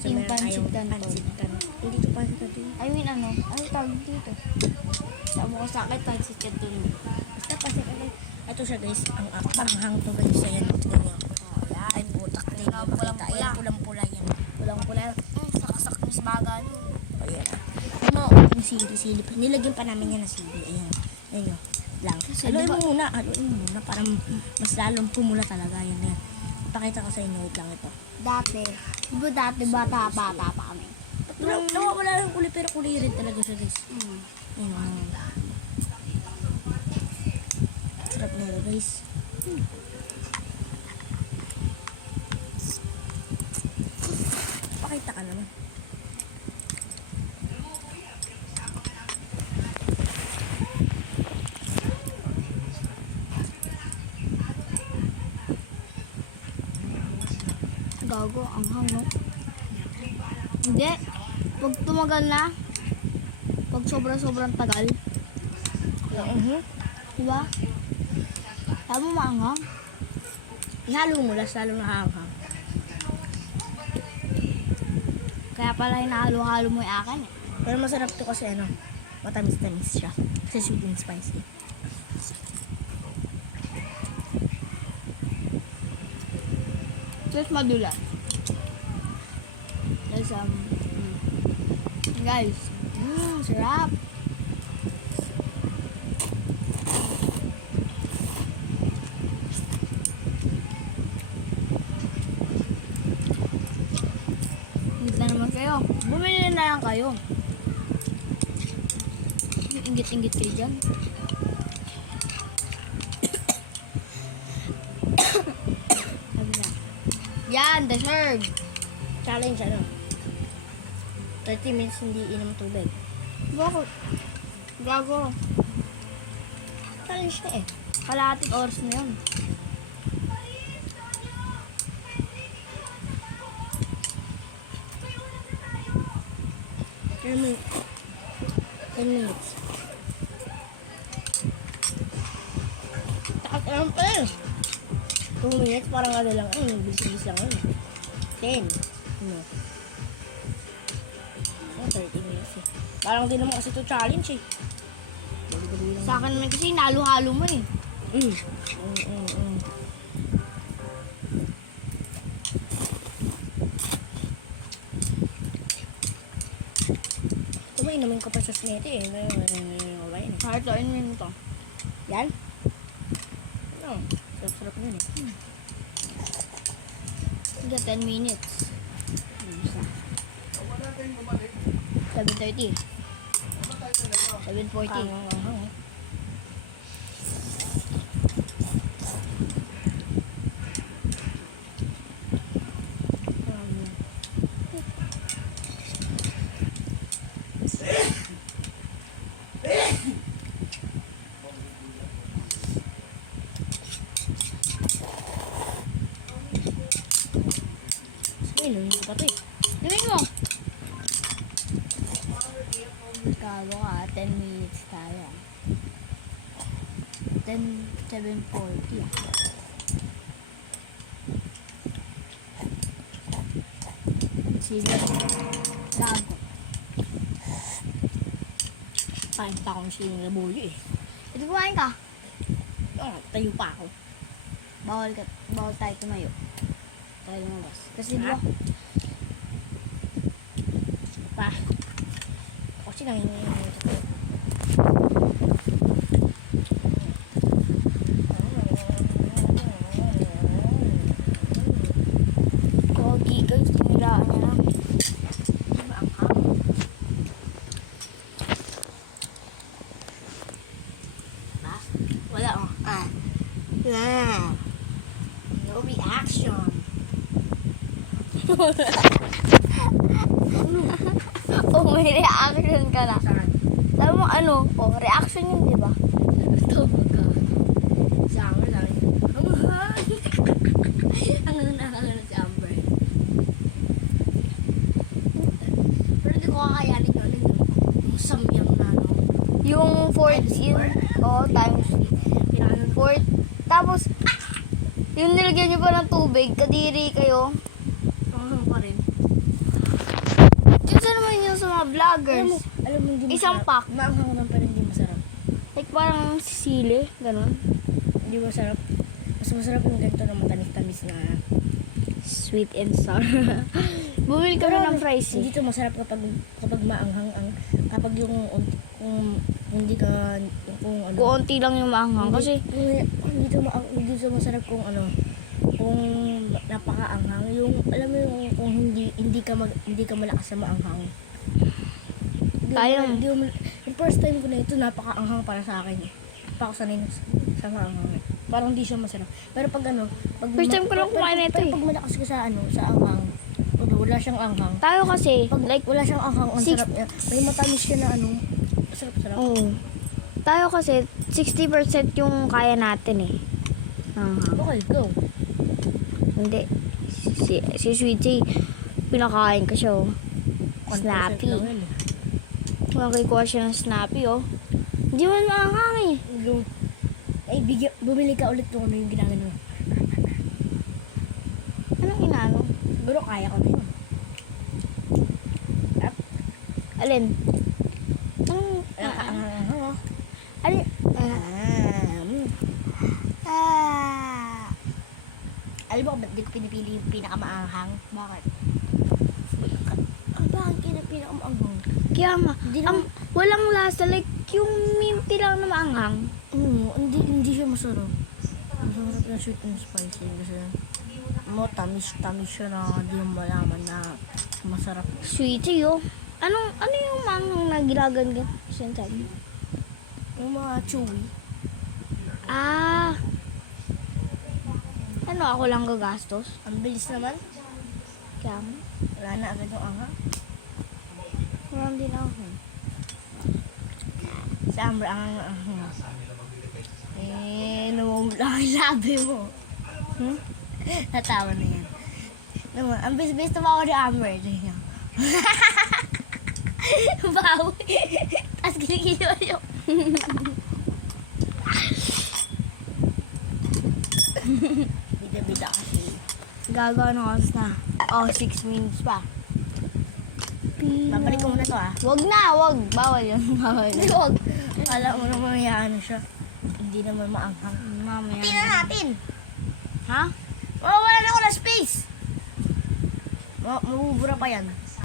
Yung pancit canton. Hindi ito pancit canton. I mean ano tawag dito? Sabi ko sa akin, pancit canton. Basta pancit canton. Ito siya guys, ang panghang to guys. Ayan, tignan nyo. Ay, butak din. Ayan, pulang-pula yan. Pulang-pula. Saksak ng baga nyo. Ayan. May mga uling sili. Nilagyan pa namin yan na sili. Ayan. Ayan nyo. Lang. Haluin mo muna. Para mas lalong pumula talaga. Ayan. Ipakita ko sa inyo. Wait lang ito. Dati. Diba dati bata pa kami. Nawawala yung kulay pero kulay red talaga siya guys. Ayan. Sarap na yun guys. Pakita ka naman. Gago, ang hangno. Hindi. Pag tumagal na, pag sobrang tagal, diba? Sabi mo maanghang. Ihalo mo, lalo na hanghang. Kaya pala hinahalo-halo mo yung akin eh. Pero masarap to kasi matamis-tamis siya. Kasi sweet and spicy. Tapos madulas. Guys, sarap. Ingit na naman kayo. Bumili na lang kayo. Ingit-ingit kayo dyan. Sabi na. Yan, deserve. Challenge 30 minutes hindi inom tubig. Bakit? Gago. Challenge na eh. Kalahating oras na yun. Ten minutes. Takas lang pa eh. 2 minutes parang lang. Bilis-bilis lang yun. 10. 30 minutes eh. Parang di naman kasi ito challenge eh. Sa akin naman kasi nalo-halo mo eh. Ito ba inumin ko pa sa snete eh. Wala yun eh. Hartoin mo yun ito. Yan? Sarap yun eh. Hindi, 10 minutes. 7:30. 7:40. Inumin ko pa ito eh. Gawin mo! Gago ka, 10 minutes tayo. 7:40. Sige. Gago. Kain pa akong siling na buyo eh. Ito kumain ka. Tayo pa ako. Bawal tayo tumayo. Tayo lumabas. Kasi Ha? ba? Pa. Kasi nanginginig ito. Kogi guys, tinilaan niya lang. Wala oh. No reaction. Oh, may reaction ka na. Sabi mo reaction yun, di ba? Tawag ka. Sa amin lang. Ang si Amber. Pero hindi ko kakayanin yun. Yung samyang na Yung fourth yun. Times 4. Tapos, yung nilagyan nyo pa ng tubig, kadiri kayo. pa rin. vloggers. Alam mo, hindi Isang masarap. pack. Maanghang lang pero hindi masarap. Like parang sili, ganun. Hindi masarap. Mas masarap yung ganito na matamis-tamis na. Sweet and sour. Bumili kami ng fries eh. Hindi to masarap kapag maanghang ang kapag yung kung hindi ka kung ano. Kuunti lang yung maanghang. Kasi, hindi to masarap kung ano kung napakaanghang yung alam mo yung kung hindi ka malakas sa maanghang. Kaya. Yung first time ko na ito napakaanghang para sa akin. Pa ako sanay sa maanghang. Parang hindi siya masarap. Pero pag ano, First time ko lang kumain nito pero eh. pag malakas ka sa ano, sa anghang, wala siyang anghang. tayo kasi, Pag like, wala siyang anghang, ang Six- sarap niya. May matamis siya na ano, sarap-sarap. oo. Tayo kasi, 60% yung kaya natin eh. Okay, go. Hindi. Si Sweetie, pinakain ko siya oh. 1% Snappy. lang yun eh. Makikuha siya ng snappy oh. Hindi man maanghang eh. Go. Ay, bumili ka ulit kung ano yung ginagano mo. Anong inano? Siguro kaya ko na yun. Alin? Alin? Alam mo ba't di ko pinipili yung pinakamaanghang? Bakit? Bakit pinakamaanghang? Kaya nga, Hindi ang walang lasa, like yung minty lang na maanghang. Hindi siya masarap. Masarap na sweet and spicy kasi tamis siya na hindi mo malaman na masarap. Sweetie oh. Ano yung maanghang na ginaganyan? Sinasabi? Yung mga chewy. Ah. Ano, ako lang gagastos? Ang bilis naman. Kaya mo? Wala na agad yung anghang. Walang din ako. Sa Amber ang namumula ang labi mo. Natawa na yan. Naman, ang bis-bis tumawa ni Amber. Bawi. Tapos kinikiliwa yung... Bida-bida kasi. Gagawa ng oras na. Oh, 6 minutes pa. Babalik ko muna to ah. Wag na, wag. Bawal yun. Bawal yun. Huwag. Kala mo naman mayaan siya. Hindi naman maanghang. Mamaya. Tingnan natin. Ha? Mawawalan ako ng space. Mabubura pa yan.